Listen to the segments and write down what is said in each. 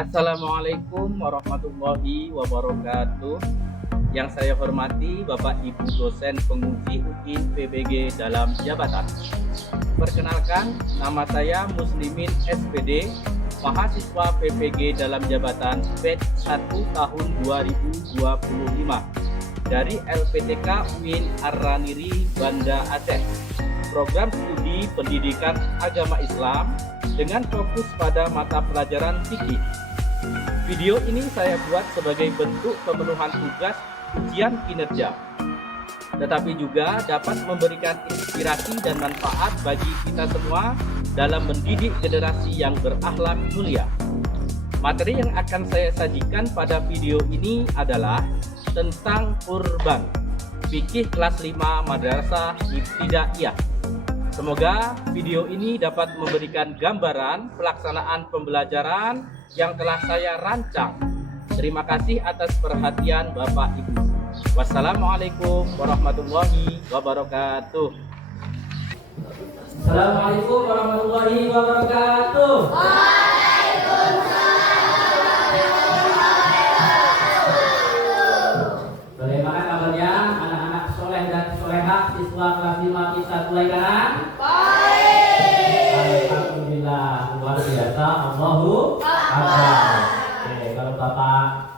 Assalamualaikum warahmatullahi wabarakatuh. Yang saya hormati Bapak Ibu dosen penguji UIN PBG dalam jabatan. Perkenalkan, nama saya Muslimin SPD, mahasiswa PPG dalam jabatan batch 1 tahun 2025 dari LPTK UIN Ar-Raniri Banda Aceh. Program studi pendidikan agama Islam dengan fokus pada mata pelajaran fikih. Video ini saya buat sebagai bentuk pemenuhan tugas ujian kinerja, tetapi juga dapat memberikan inspirasi dan manfaat bagi kita semua dalam mendidik generasi yang berakhlak mulia. Materi yang akan saya sajikan pada video ini adalah tentang kurban, fikih kelas 5 Madrasah Ibtidaiyah. Semoga video ini dapat memberikan gambaran pelaksanaan pembelajaran yang telah saya rancang. Terima kasih atas perhatian Bapak Ibu. Wassalamualaikum warahmatullahi wabarakatuh. Assalamualaikum warahmatullahi wabarakatuh. Bagaimana kabarnya anak-anak soleh dan solehah siswa kelas 5 IPS 1 Laikanan? Baik. Alhamdulillah, luar biasa. Allahu Akbar. Oke, kalau Bapak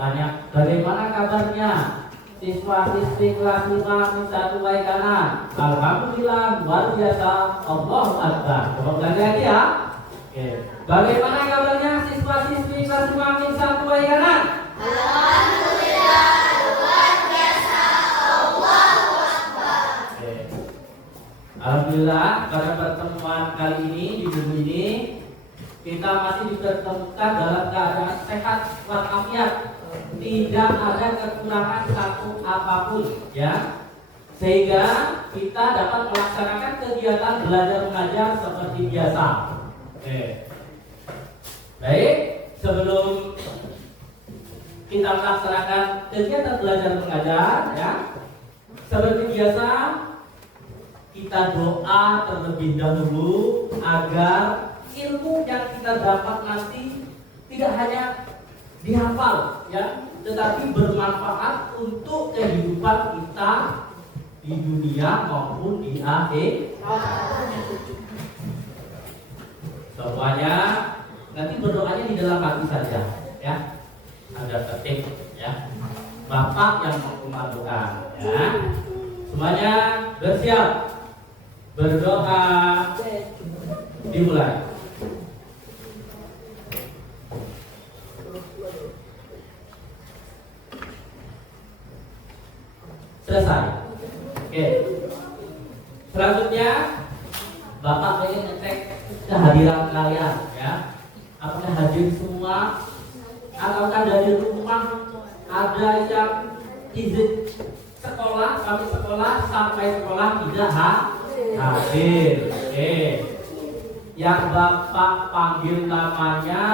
tanya, bagaimana kabarnya siswa-siswi kelas 5 IPS 1 Laikanan? Alhamdulillah, luar biasa. Allahu Akbar. Coba ulangi lagi ya. Oke, bagaimana kabarnya siswa-siswi kelas 5 IPS 1 Laikanan? Alhamdulillah, pada pertemuan kali ini di buku ini kita masih dipertemukan dalam keadaan sehat walafiat, tidak ada kekurangan satu apapun, ya, sehingga kita dapat melaksanakan kegiatan belajar mengajar seperti biasa. Oke. Baik, sebelum kita melaksanakan kegiatan belajar mengajar, ya, seperti biasa kita doa terlebih dahulu agar ilmu yang kita dapat nanti tidak hanya dihafal, ya, tetapi bermanfaat untuk kehidupan kita di dunia maupun di akhir. Semuanya nanti berdoanya di dalam hati saja, ya. Ada ketik, ya. Bapak yang mengumandangkan, ya. Semuanya bersiap. Berdoa dimulai. Selesai. Oke. Selanjutnya Bapak ingin ngecek kehadiran kalian, ya. Apakah hadir semua? Ataukah dari rumah ada yang izin sekolah, kami sekolah sampai sekolah tidak hadir. Oke. Yang Bapak panggil namanya,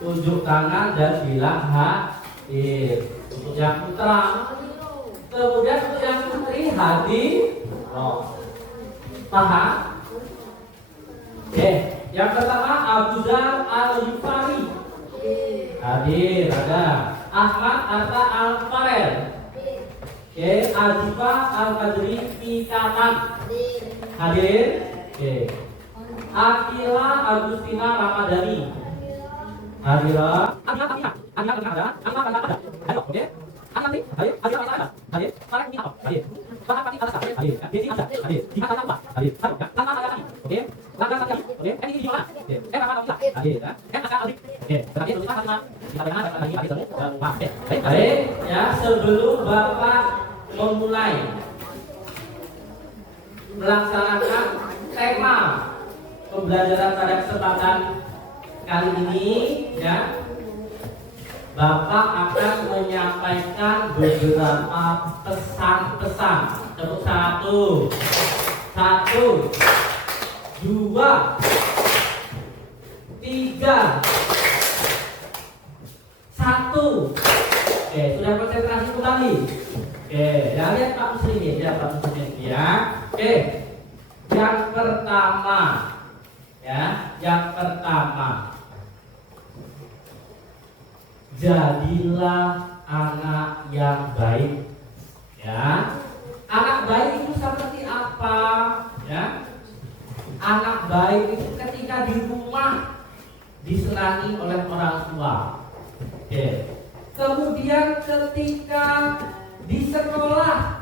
tunjuk tangan dan bilang hadir. Untuk yang putra. Kemudian untuk yang putri hadir. Oh. Paham? Oke. Yang pertama Abu Dzar Al-Ghifari. Hadir, ada. Ahmad Atta Al-Farel. Oke, Azifa Al-Qadri Pikatan. Hadir. Oke. Akila Agustina Ramadhani. Hadir. Oke. Hadir. Hadir. Hadir. Bahapati Alasa. Hadir. Desi Azhar. Hadir. Jika Tanpa. Hadir. Tanpa Ayati. Oke. Langgan Sakti. Oke. Ini Jiola. Oke. Rahman Abdullah. Hadir. Akan Alif. Oke. Berarti tulisan Fatimah. Kita bagaimana lagi hadir semua. Oke. Baik. Ya, sebelum Bapak memulai melaksanakan tema pembelajaran pada kesempatan kali ini, ya, Bapak akan menyampaikan beberapa pesan-pesan. Tepuk satu, dua, tiga, satu. Oke, sudah konsentrasi kembali. Oke, ya, lihat Pak Muslimin, ya Pak Muslimin, ya. Oke, yang pertama, Ya, yang pertama, jadilah anak yang baik. Ya, anak baik itu seperti apa? Ya, anak baik itu ketika di rumah disenangi oleh orang tua. Oke. Kemudian ketika di sekolah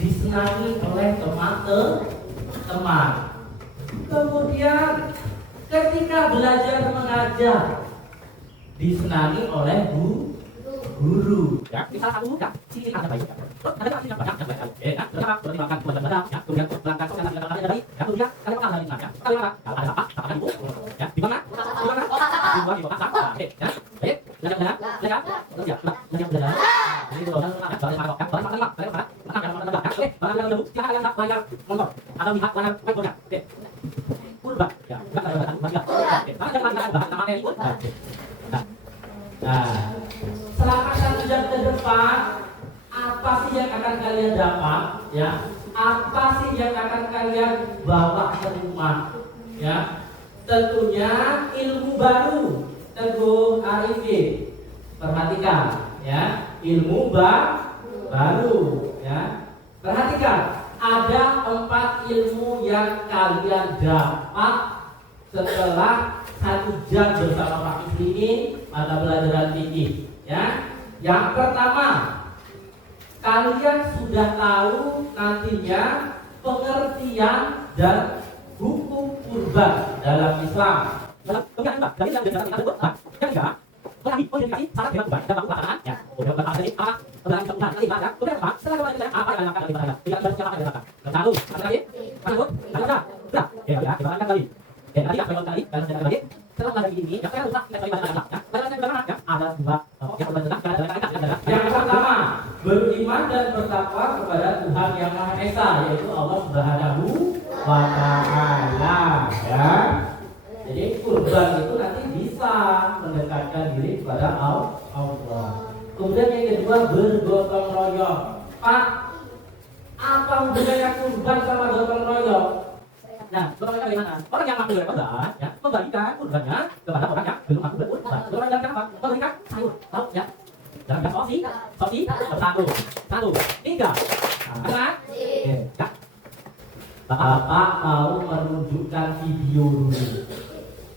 disenangi oleh teman-teman. Kemudian ketika belajar mengajar disenangi oleh guru. Ya, ini salah satu ciri anak baik. Ada ciri yang banyak yang baik. Ya, pertama bertimbangkan kewajiban, ya, kemudian berangkat ke yang dari, ya, kemudian kalian makan hari ini, ya. Kalian makan, kalau ada apa, katakan ibu. Ya, di mana? Di mana? Di masak. Oke, ya. Baik, belajar. Terus ya, belajar. Ini itu orang ya, belajar makan. Kalian makan. Oke, belajar dulu. Silakan kalian belajar nonton atau lihat layar whiteboard-nya. Oke. Kurban, ya. Enggak ada bahan. Oke, jangan bahan namanya itu. Oke. Nah, selama 1 jam ke depan, apa sih yang akan kalian dapat? Ya, apa sih yang akan kalian bawa ke rumah? Ya, tentunya ilmu baru. Teguh Arifin, perhatikan, ya, ilmu baru, ya. Perhatikan, ada 4 ilmu yang kalian dapat setelah 1 jam bersama Pak Istri ini mata pelajaran tinggi, ya. Yang pertama, kalian sudah tahu nantinya pengertian dan hukum kurban dalam Islam. Kemudian dari yang dijelaskan tersebut, yang ketiga, mengenai konsekuensi syarat dengan kurban dan pelaksanaan, ya. Kemudian berapa ini apa berlaku kemudian nanti ya. Kemudian apa? Setelah kemudian apa yang akan kita lakukan? Tidak bersiap akan dilakukan. Satu, lagi, tersebut, sudah, ya, dibawakan kali. Ya, tadi apa yang tadi? Kalau saya lagi, setelah lagi ini, yang saya lupa kita coba ya. Bagaimana yang pertama, ya, ada 2 yang berbeda. Yang pertama, beriman dan bertakwa kepada Tuhan Yang Maha Esa, yaitu Allah Subhanahu wa Ta'ala, ya. Jadi kurban itu nanti bisa mendekatkan diri kepada Allah. Kemudian yang kedua, bergotong royong. Pak, apa hubungannya kurban sama gotong royong? Nah, gotong royong bagaimana? Orang yang mampu berkorban, ya, membagikan kurbannya kepada orang yang belum mampu berkorban. Gotong royong apa? Memberikan sayur, tahu ya? Dalam sosi, satu, 3. Ada kan? Oke, ya. Bapak mau menunjukkan video dulu.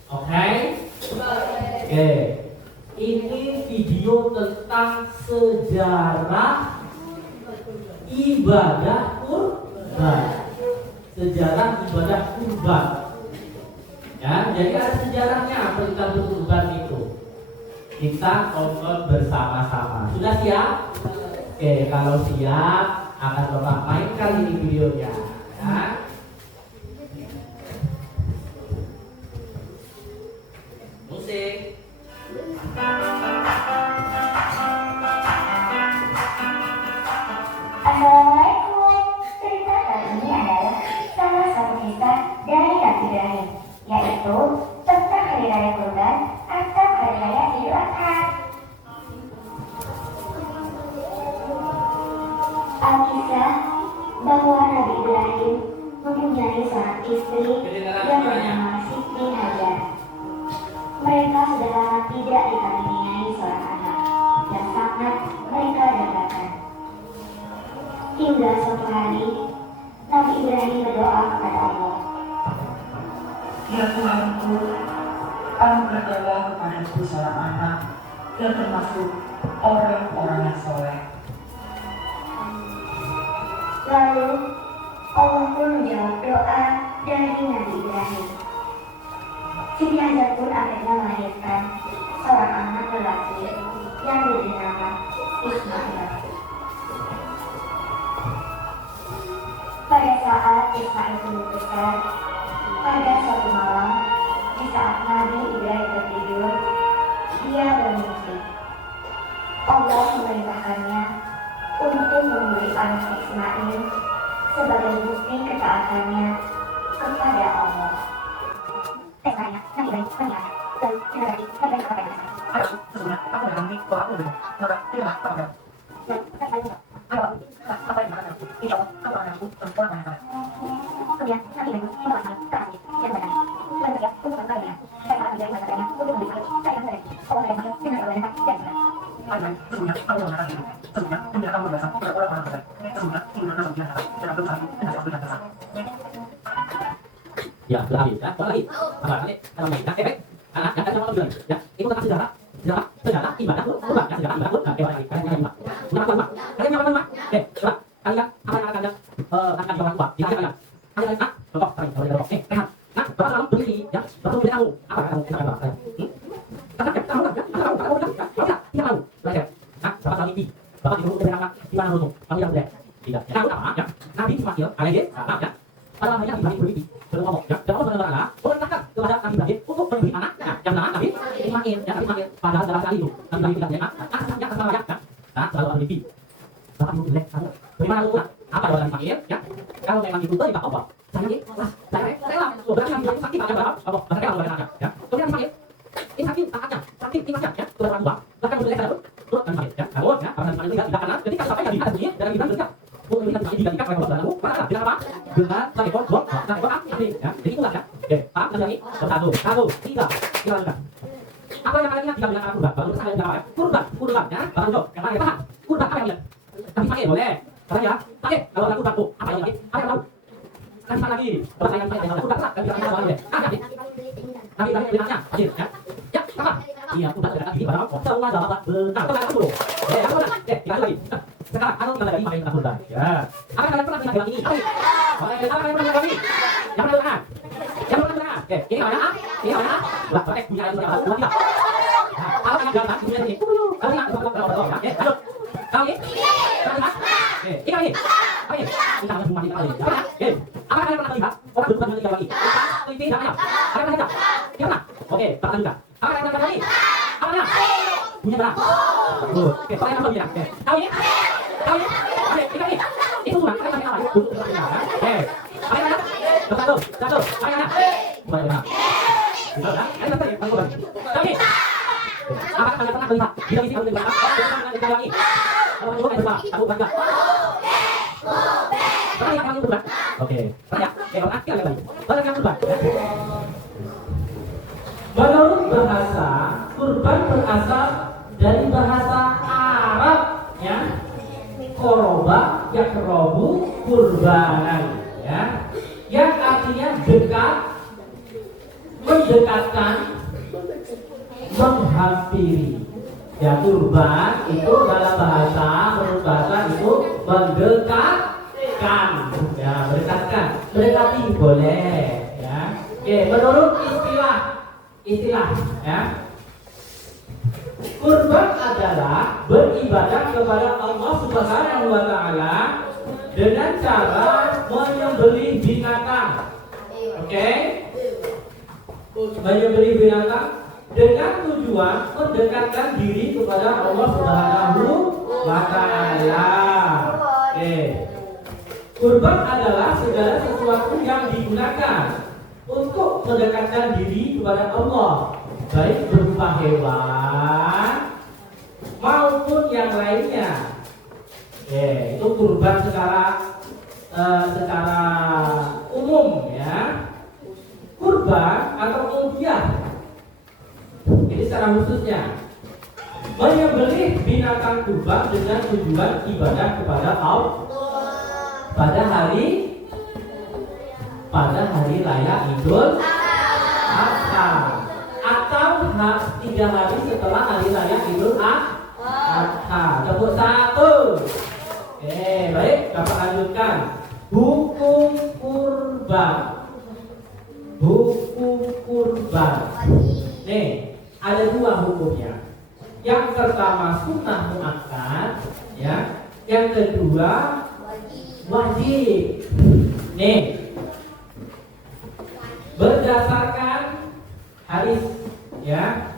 Oke. Ini video tentang sejarah ibadah kurban. Sejarah ibadah kurban. Ya, jadi ada sejarahnya tentang kurban itu. Kita tonton bersama-sama. Sudah siap? Oke, kalau siap akan Bapak mainkan ini videonya. Ya. Musik. Assalamualaikum. Cerita kali ini adalah salah satu kisah dari Nabi Ibrahim, yaitu tentang Hari Raya Kurban atau Hari Raya Idul Adha. Alkisah bahwa Nabi Ibrahim mempunyai seorang istri yang bernama Siti Hajar. Mereka sudah lama tidak dikaruniai seorang anak dan sangat mereka dambakan. Hingga suatu hari, Nabi Ibrahim berdoa kepada Allah. Ya Tuhanku, anugerahilah kepadaku seorang anak yang termasuk orang-orang yang soleh. Lalu, Allah pun menjawab doa dari Nabi Ibrahim. Siti Hajar pun akhirnya melahirkan seorang anak lelaki yang diberi nama Ismail. Pada saat Ismail tumbuh besar, pada suatu malam, di saat Nabi Ibrahim tertidur, dia bermimpi. Allah memerintahkannya untuk memberi anak Ismail sebagai bukti ketaatannya kepada Allah. Nabi Ibrahim menikah, lalu Nabi Ibrahim apa yang Ayo, sesungguhnya aku menanti bahwa aku belum. Maka, terima apa yang Ayo, apa yang itu aku akan perempuan yang kemudian Nabi Ibrahim membawa Ismail ke masjid dan berkata, tahun 12 pada orang selesai. Sesungguhnya turunan sebagian harap dan belum satu dan satu dan satu. Ya, sudah habis ya. Soal lagi. Apa ini? Kalau baik. Baik. Anak yang ada bilang ya, itu tentang sejarah ibadah kurban ya, sejarah ibadah kurban. Kalian ibadah. Kenapa? Kalian yang apa? Coba kalian apa yang kalian akan di bawah tua? Di kalian. Kalian contoh kalian contoh. Rehat. Nah, bapak selalu berdiri ya. Bapak berdiri tahu apa yang kita akan bahas. Tahu ya? Tahu. Tahu. Belajar. Nah, bapak selalu mimpi. Bapak disuruh berangkat di mana dulu? Kamu yang tidak. Tidak. Tahu apa ya? Nabi Ismail alaihi salam ya. Pada akhirnya Nabi Ibrahim bermimpi. Berngomong ya. Dan Allah benar-benar perintahkan kepada Nabi Ibrahim untuk memberi anak. Nah, yang benar Nabi Ismail ya, Nabi Ismail pada dalam kali itu Nabi Ibrahim tidak punya anak yang sama ya. Nah, selalu ada mimpi. Bapak ibu jelek kamu. Bagaimana lu? Apa doa Nabi Ismail ya? Kalau memang itu tidak apa. Saya rela. Berarti Nabi Ibrahim sakit pada Allah. Bahkan kalau ada anaknya ya. Kemudian Ismail ini sakit anaknya, sakit tingkatnya ya. Sudah orang tua. Bahkan sudah saya turut Nabi Ismail ya. Kalau ya, karena Nabi Ismail tidak kenal. Ketika sampai Nabi Ibrahim dan Nabi Ibrahim berkata, melihat Nabi digantikan oleh Allah Subhanahu wa taala dengan apa? Dengan seekor dok, seekor api ya. Jadi itulah ya. Oke, paham kan ini? Satu, tiga. Kita lanjutkan. Apa yang kalian ingat jika bilang kurban? Baru kita bilang apa ya? Kurban ya. Baru jawab. Yang mana? Paham? Kurban apa yang bilang? Tapi pakai boleh. Karena ya, pakai kalau ada kurban tuh, apa yang lagi? Apa yang tahu? Kan lagi. Kalau saya pakai dengan kurban lah, kan kita tahu boleh. Ada nih. Nabi Ibrahim bilangnya, hadir ya. Ya, sama. Iya, kurban adalah gini, padahal semua adalah benar. Kalau kalian dulu. Kita lagi. Sekarang anu kita lagi main kurban. Ya. Apa kalian pernah dengar bilang ini? Apa kalian pernah dengar ini? Yang pernah dengar? Oke, ini namanya A. Ini namanya A. Lah, pakai punya itu yang satu tidak. Apa yang jalan punya ini? Kalau ingat kalau ya. Ayo. Tahu ini? Tahu ini? Oke, ini kali. Apa ini? Kita akan cuma kita kali. Oke. Apa kalian pernah lihat orang berkurban dengan lagi? Ini namanya. Apa kalian lihat? Iya. Oke, tak juga. Apa kalian pernah lagi? Apa namanya? Punya berapa? Oke, kalian apa bilang? Oke. Tahu ini? Tahu ini? Oke, ini kali. Itu bukan kalian kalian lagi. Oke. Apa kalian? Satu. Apa kalian? Bukan benar. Itu dah. Ayo tadi, aku bukan. Tahu ini? Apa kalian pernah lihat? Bila isi kalau dengar apa? Kita lagi. Kalau itu kan salah. Aku bukan. Pernah lihat kamu kurban? Oke. Pernah ya? Oke, kalau akhir lagi. Pernah kamu kurban? Menurut bahasa, kurban berasal dari bahasa Arab ya. Koroba, yakrobu, kurbanan ya. Yang artinya dekat, mendekatkan, menghampiri. Ya, kurban itu dalam bahasa, menurut bahasa itu mendekatkan. Ya, mendekatkan. Mendekati boleh ya. Oke, menurut istilah ya. Kurban adalah beribadah kepada Allah Subhanahu wa taala dengan cara menyembelih binatang. Oke? Menyembelih binatang dengan tujuan mendekatkan diri kepada Allah Subhanahu wa taala. Oke. Kurban adalah segala sesuatu yang digunakan untuk mendekatkan diri kepada Allah, baik berupa hewan maupun yang lainnya. Itu kurban secara umum ya. Kurban atau udhiyah. Ini secara khususnya menyembelih binatang kurban dengan tujuan ibadah kepada Allah pada hari raya Idul Adha atau 3 hari setelah hari raya Idul Adha. Coba satu. Oke, baik, Bapak lanjutkan. Hukum kurban. Nih, ada 2 hukumnya. Yang pertama sunnah muakkad, ya. Yang kedua wajib. Nih, berdasarkan hadis ya.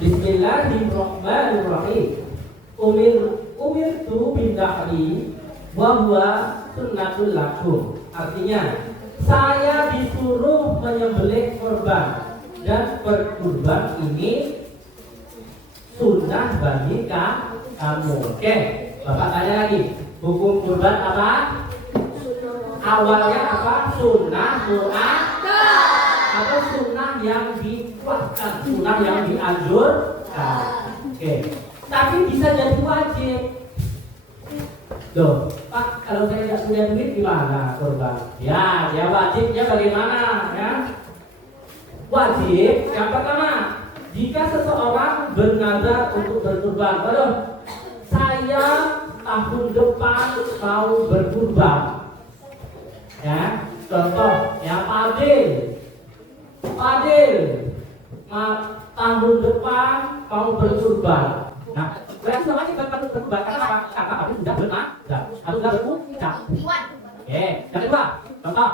Bismillahirrahmanirrahim. Umirtu bid'ahli wa huwa sunnatul lakum. Artinya, saya disuruh menyembelih kurban dan berkurban ini sunnah bagi kamu. Oke, Bapak tanya lagi. Hukum kurban apa? Awalnya apa? Sunnah muakkad atau sunnah yang dikuatkan, sunnah yang dianjurkan. Oke, tapi bisa jadi wajib. Loh, Pak, kalau saya tidak punya duit gimana kurban? Ya, dia wajibnya bagaimana? Ya, wajib yang pertama, jika seseorang bernazar untuk berkurban, waduh, saya tahun depan mau berkurban. Ya, contoh, ya Fadil, tahun depan mau berkurban. Nah, berarti sama sih berkurban karena apa? Karena Fadil sudah bernazar, atau sudah berucap. Oke, yang kedua, contoh,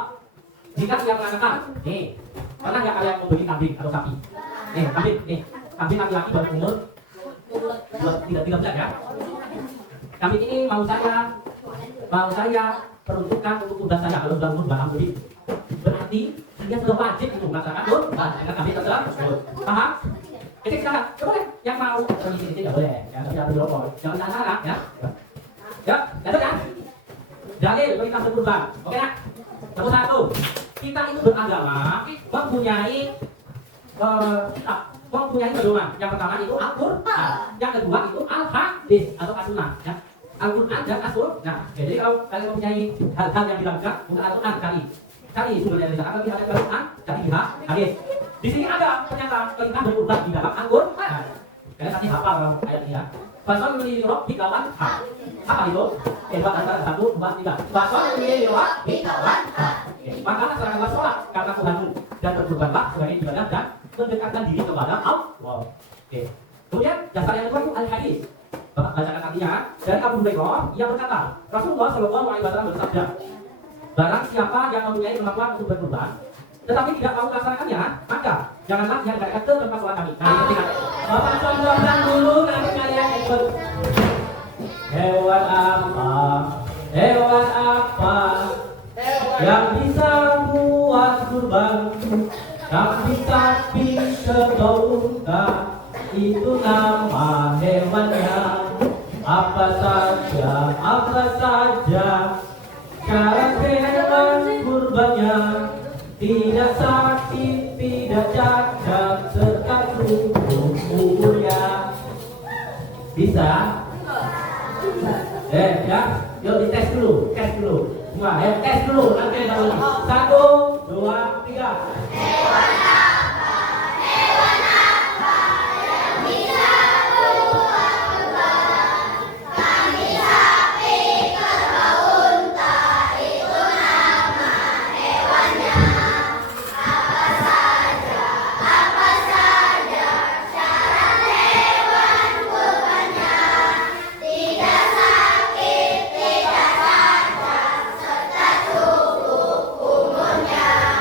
jika yang mengatakan, nih, pernah nggak kalian membeli kambing atau sapi? Kambing laki-laki berumur 3 bulan ya. Kambing ini mau saya peruntukkan untuk kurban saya kalau sudah umur 2 lebih. Berarti dia sudah wajib untuk melaksanakan kurban dengan kambing tersebut. Paham? Jadi sekarang, boleh yang mau ini tidak boleh, ya tidak berdoa, jangan salah ya. Ya, lanjut ya. Dalil perintah berkurban, oke nak? Nomor 1, kita itu beragama mempunyai pedoman. Yang pertama itu Al-Quran, yang kedua itu Al-Hadis atau As-Sunnah. Ya. Al-Quran dan As-Sunnah. Nah, jadi kalau kalian mempunyai hal-hal yang dilakukan, bukan Al-Quran cari sumbernya dari sana. Kalau tidak ada Al-Quran, cari hadis. Di sini ada ternyata perintah berkurban di dalam Al-Quran. Nah, kalian pasti hafal kalau ayat ini ya. Fasal milih roh di kawan apa itu? Buat antara 1, 2, 3. Fasal milih roh di kawan. Maka seranglah sholat karena Tuhanmu dan berkurbanlah sebagai ibadah dan mendekatkan diri kepada Allah. Oke. Kemudian dasar yang kedua itu al-hadis. Bapak bacakan artinya dari Abu Hurairah yang berkata, Rasulullah Shallallahu Alaihi Wasallam bersabda, barang siapa yang mempunyai kemampuan untuk berkurban, tetapi tidak mau melaksanakannya, maka janganlah dia datang ke tempat sholat kami. Nah, ini penting. Bapak contohkan dulu nanti kalian ikut. Hewan apa yang bisa buat kurban? Sapi kerbau unta, itu nama hewannya. Apa saja syarat hewan kurbannya, tidak sakit, tidak cacat, serta cukup umurnya. Bisa? Ya, yuk dites dulu, semua, tes dulu, nanti baru 1, 2, 3. Hewan apa yang bisa buat kurban? Kambing, sapi, kerbau, unta, itu nama hewannya. Apa saja syarat hewan kurbannya, tidak sakit, tidak cacat, serta cukup umurnya.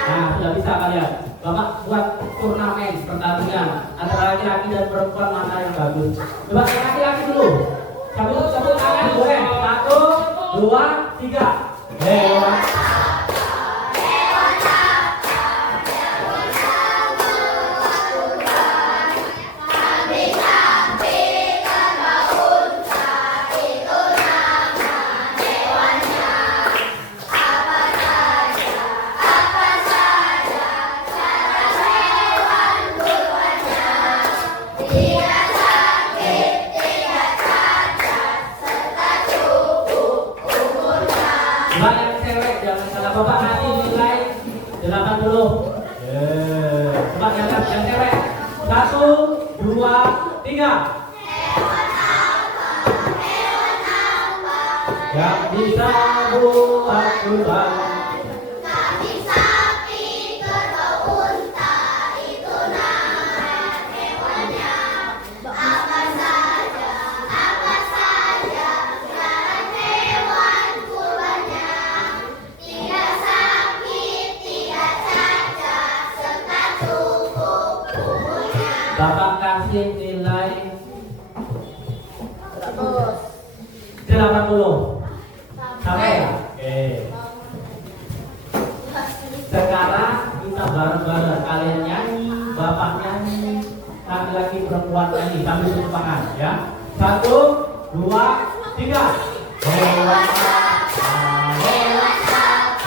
Nah, sudah bisa kalian. Bapak buat turnamen pertandingan antara laki-laki dan perempuan mana yang bagus. Coba laki-laki dulu. Cabut tangan boleh. 1, 2, 3. Hewan. Coba nanti nilai 80. Coba yang cewek. 1, 2, 3. Yang bisa buat kurban. Kambing, sapi, kerbau, unta, itu nama hewannya. Apa saja syarat hewan kurbannya, tidak sakit, tidak cacat, serta cukup umurnya. Bapak kasih nilai 80. Sampai ya? Oke. Sekarang kita bareng-bareng, kalian nyanyi, bapak nyanyi, laki-laki perempuan nyanyi sambil tepuk tangan ya. 1, 2, 3. Hewan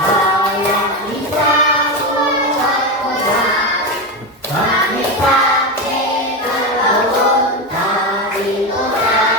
apa yang bisa buat kurban? Kambing, sapi, kerbau, unta, itu nama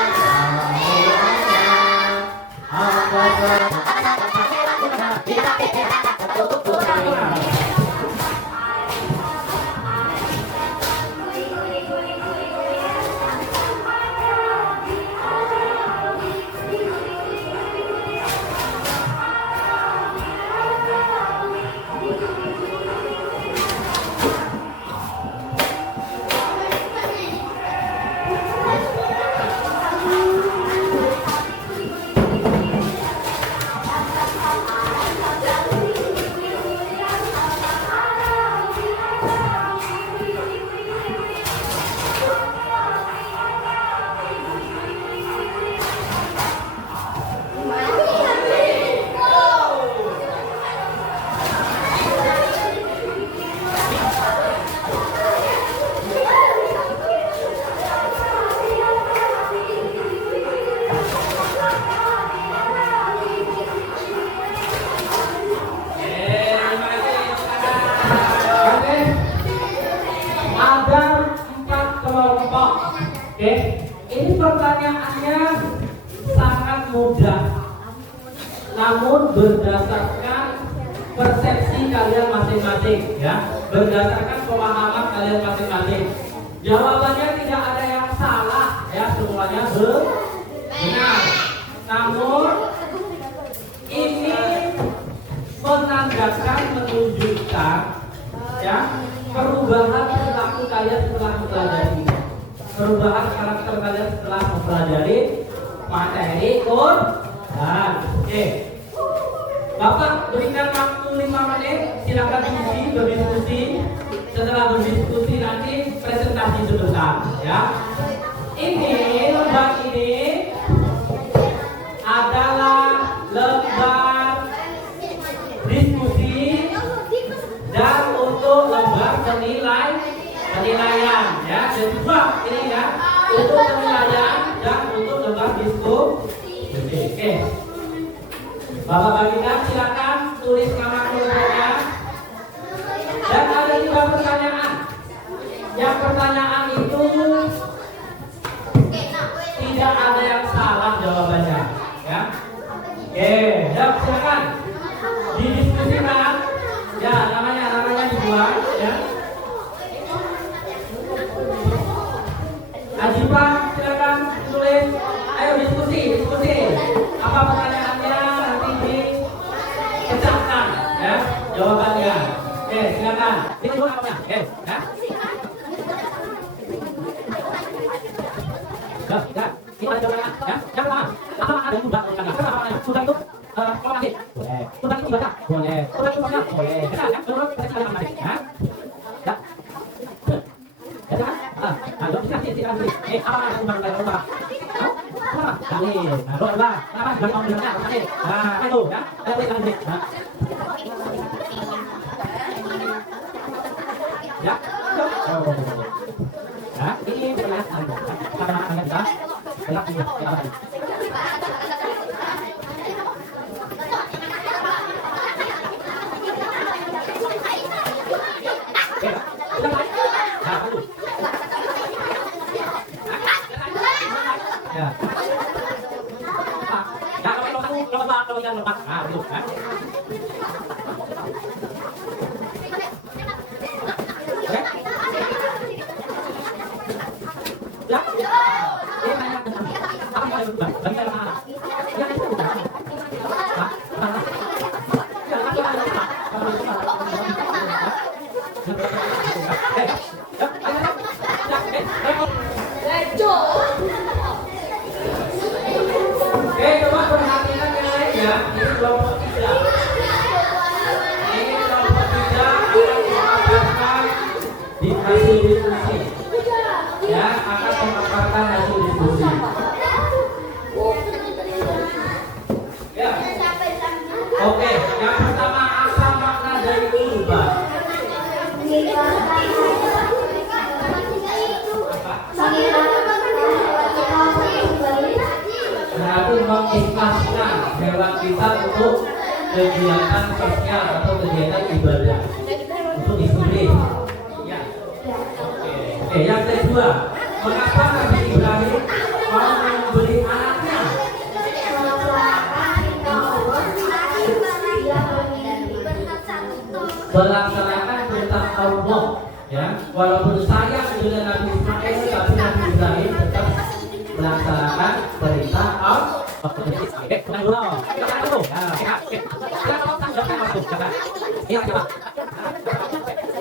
pertanyaannya sangat mudah, namun berdasarkan persepsi kalian masing-masing, ya, berdasarkan pemahaman kalian masing-masing. Jawabannya tidak ada yang salah, ya, semuanya benar. Namun ini menandakan, menunjukkan, ya, perubahan perilaku kalian setelah mempelajari, perubahan karakter kalian setelah mempelajari materi Quran. Oke, Bapak berikan waktu 5 menit, silakan isi berdiskusi. Setelah berdiskusi nanti presentasi sebentar, ya. Ini lembar ini adalah lembar diskusi dan untuk lembar penilaian, ya. Jadi dua ini, ya, untuk penilaian dan untuk lembar diskusi. Oke, Bapak bagikan, silakan tulis nama kelompoknya. Dan ada 3 pertanyaan. Yang pertanyaan itu tidak ada yang salah jawabannya, ya. Oke, silakan didiskusikan. Ya, namanya dibuat, ya. Ajiba, silakan tulis. Ayo diskusi. Apa pertanyaannya nanti dipecahkan, ya, jawabannya. Oke, silakan. Ini dulu namanya. Oke, ya. Ya. Ini ada jawabannya, ya. Yang pertama, apa ada yang mudah menurut kalian? Sudah itu kolomasi. Boleh. Sudah itu ibadah. Boleh. Sudah itu makna. Boleh. Benar, ya. Menurut kita ada matematik, ya. Ya. Ya, kan? Ayo silakan. Apa ada yang mudah? Kenapa? Kali. Nah, doa. Kenapa? Bagi orang bilangnya kali. Nah, itu, ya. Ayo kita lanjut. Nah. Ya. Oh. Ya, ini pertanyaan kita bisa belak ini kita tadi. Ya. Ya, kalau yang lepas. Nah, itu kan. Oke, coba perhatikan yang lain, ya. Ini kelompok 3. Ini kelompok 3 akan memaparkan di hasil diskusi. Ya, akan memaparkan hasil diskusi. Ya. Oke, yang pertama, apa makna dari kurban? Berarti mengikhlaskan hewan kita untuk kegiatan sosial atau kegiatan ibadah, untuk disembelih. Ya. Oke, yang kedua, mengapa Nabi Ibrahim mau membeli anaknya? Melaksanakan perintah Allah, ya. Walaupun sayang dengan Nabi Ismail, tapi Nabi Ibrahim tetap melaksanakan perintah Allah. Oke, tenang dulu. Jangan dulu. Jangan masuk. Iya, coba.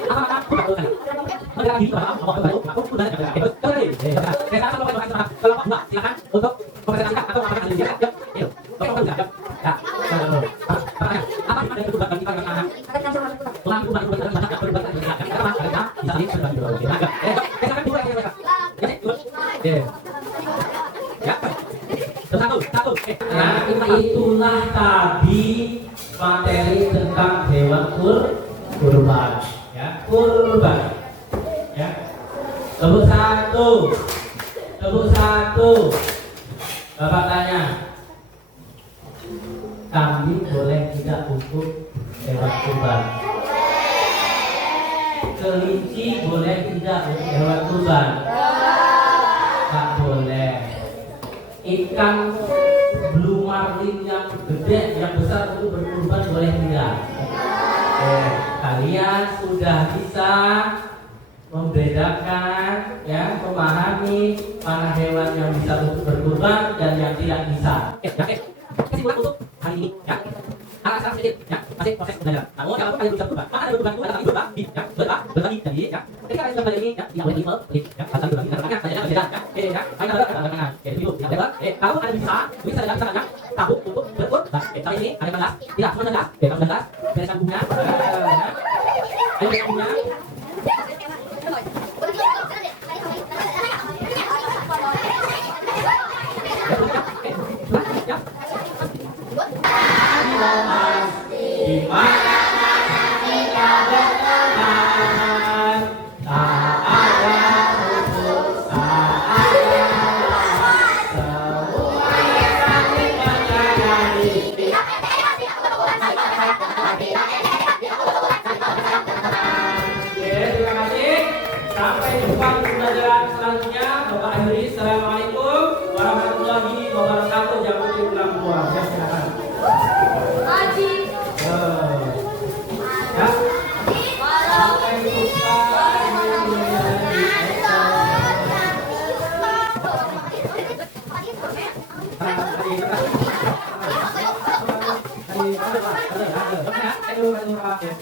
Apa buka dulu kan? Mereka gitu apa? Mau baru aku sudah ada. Oke. Saya kalau buka silakan untuk presentasikan atau apa yang dia. Yuk. Oke, kita ya. Ya. Apa ada yang berubah kita karena lampu baru banyak berubah kita bisa ini sudah dulu. Oke. Kita dulu ya. Oke. Ya. Satu. Nah, itulah tadi materi tentang hewan kurban. Ya, kurban. Ya. Tepuk satu. Bapak tanya. Kambing boleh tidak untuk hewan kurban? Kelinci boleh tidak untuk hewan kurban? Tak boleh. ikan blue marlin yang gede, yang besar untuk berkurban boleh tidak? Kalian sudah bisa membedakan, ya, memahami mana hewan yang bisa untuk berkurban dan yang tidak bisa. Kesimpulan untuk hari ini, ya, anak-anak sedikit, ya, masih proses belajar. Namun kalau kalian bisa berubah, maka ada berubah itu adalah berbagi, ya, berbagi. Jadi, ya, ketika kalian sudah belajar ini, ya, tidak boleh evil, ya, kalian berbagi dengan tangannya, belajar, ya, kalian harus dengan tangan, itu, ya, kalau ada bisa dengan tangannya, tabuk untuk berkurban. Kali ini ada 16, tidak 19, 19, bereskan bunga, ayo bereskan bunga. Sampai jumpa di pembelajaran selanjutnya. Bapak akhiri. Assalamualaikum warahmatullahi wabarakatuh. Jangan lupa pulang keluar. Ya, silakan. Ya. Sampai jumpa. Tadi,